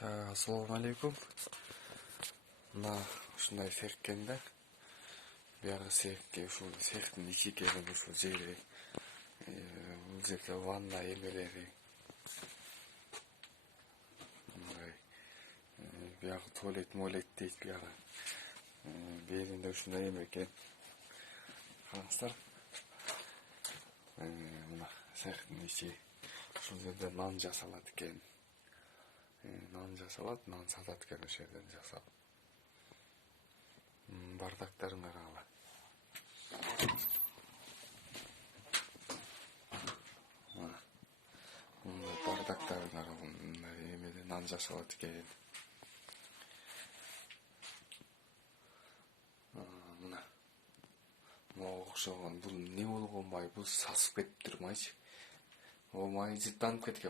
Assalamu алейкум. Мына ушундай сериккен да. Биягы серикке ушул сериктин ичи ушул жери. Бул жерде ванна эмелери. Мындай биягы туалет дейт биягы. Беринде ушундай эме экен. Караңыздар. Мына сериктин ичи. Ушул жерде нан жасалат экен. Нан сатат экен ошол жерден жасап. Бардактарын карагыла. Мындай бардактарын карагыла. Мындай эмеден нан жасалат экен. Мына окшогон бул эмне болгон май? Бул сасып кетиптир майчы. Май жыттанып кеткен.